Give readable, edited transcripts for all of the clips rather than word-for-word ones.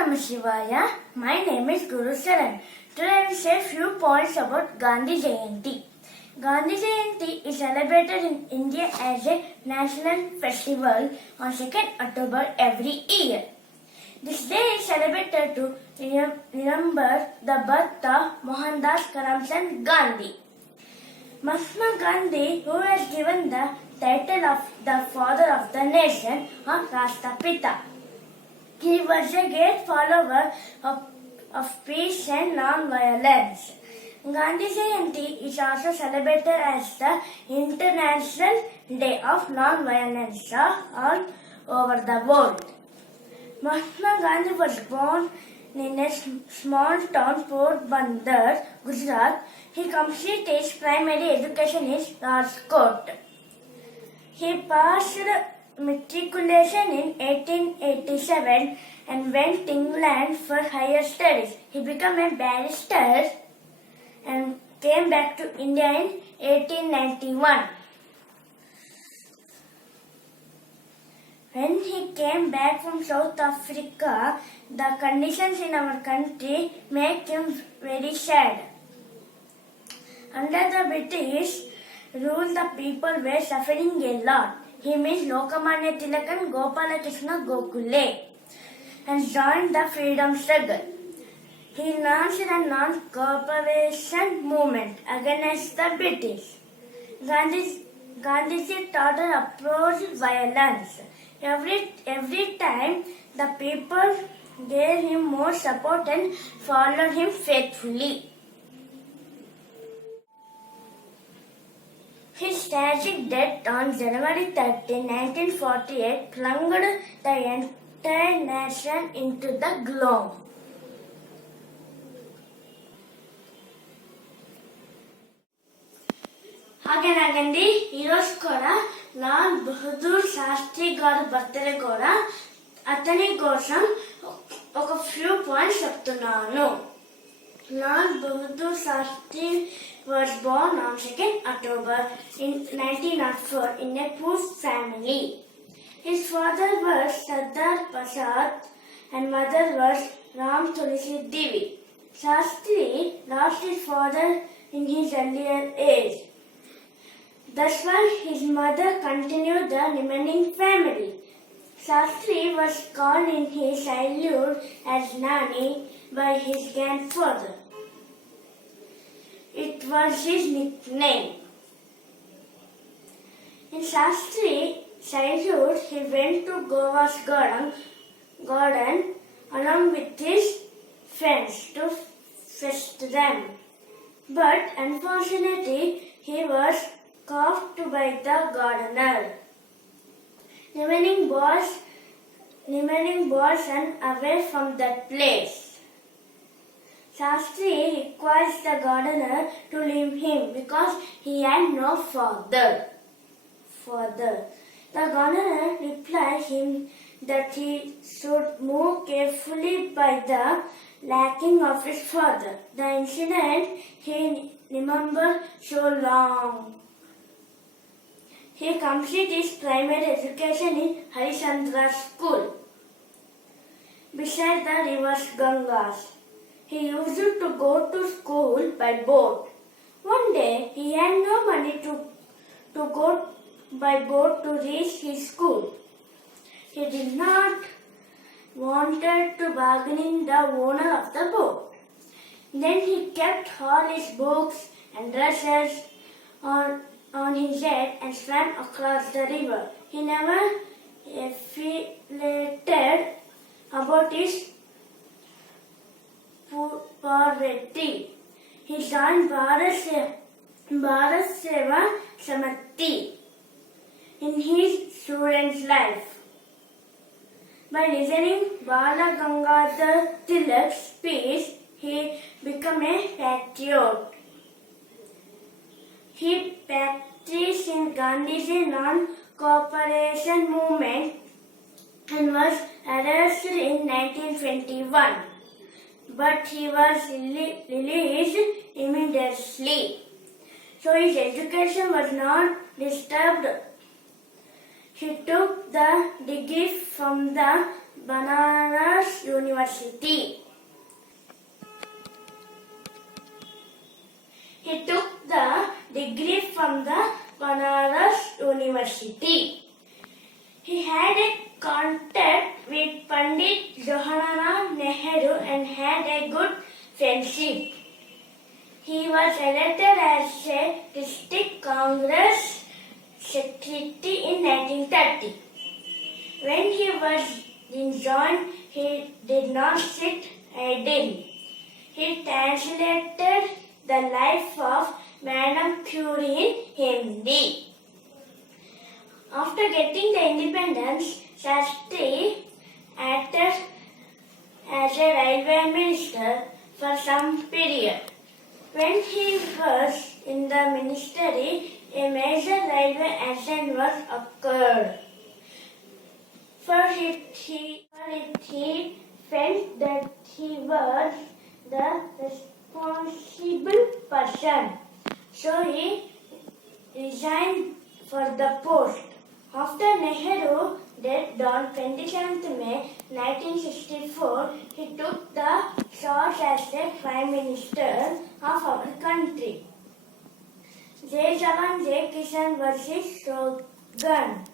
Namah Shivaya. My name is Guru Saran. Today I will say few points about Gandhi Jayanti. Gandhi Jayanti is celebrated in India as a national festival on 2nd October every year. This day is celebrated to remember the birth of Mohandas Karamchand Gandhi. Mahatma Gandhi, who was given the title of the father of the nation or Rashtrapita. He was a great follower of peace and non-violence. Gandhi Jayanti is also celebrated as the International Day of Non-Violence all over the world. Mahatma Gandhi was born in a small town, Porbandar, Gujarat. He completed his primary education in Rajkot. He passed matriculation in 1887 and went to England for higher studies. He became a barrister and came back to India in 1891. When he came back from South Africa, the conditions in our country make him very sad. Under the British rule, the people were suffering a lot. He met Lokmanya Tilak and Gopalakrishna Gokhale and joined the freedom struggle. He launched a non-cooperation movement against the British. Gandhiji taught an approach violence. Every time the people gave him more support and followed him faithfully. His tragic death on January 13, 1948 plunged the entire nation into the gloom. ಹಾಗೇನಾಗಂడి ఈరోజు కూడా లాల్ బహదూర్ శాస్త్రి గారి birthday కూడా అతని కోసం ఒక few points చెప్తున్నాను. Lal Bahadur Shastri was born on 2nd October in 1904 in a poor family. His father was Sardar Prasad and mother was Ram Tulsi Devi. Shastri lost his father in his earlier age. Thus why his mother continued the remaining family. Shastri was called in his childhood as Nani by his grandfather. It was his nickname. In Shastri's childhood, he went to Gova's garden along with his friends to fetch them. But unfortunately, he was caught by the gardener. Remaining boys ran away from that place. Shastri requires the gardener to leave him because he had no father. The gardener replied him that he should move carefully by the lacking of his father. The incident he remembered so long. He completed his primary education in Harishchandra School beside the river Gangas. He used to go to school by boat. One day, he had no money to go by boat to reach his school. He did not wanted to bargain the owner of the boat. Then he kept all his books and dresses on his head and swam across the river. He never affiliated about his poverty. He joined Bharat Seva Samiti in his student's life. By listening Bala Gangadhar Tilak's speech, he became a patriot. He practiced in Gandhi's non-cooperation movement and was arrested in 1921. But he was released immediately. So his education was not disturbed. He took the degree from the Banaras University. He took the degree from the Banaras University. He had a contact with Pandit Jawaharlal Nehru and had a good friendship. He was elected as a district Congress secretary in 1930. When he was enjoined, he did not sit idle. He translated the life of Madame Curie in Hindi. After getting the independence, Shastri acted as a railway minister for some period. When he was in the ministry, a major railway accident was occurred. For it, he felt that he was the responsible person. So he resigned for the post. After Nehru's death on 27th May 1964, he took the charge as the Prime Minister of our country. Jai Jawan, Jai Kisan was his slogan.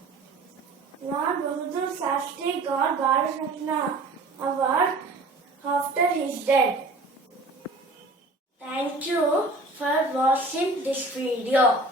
Lord Bahadur Shastri got Bharat Ratna Award after his death. Thank you for watching this video.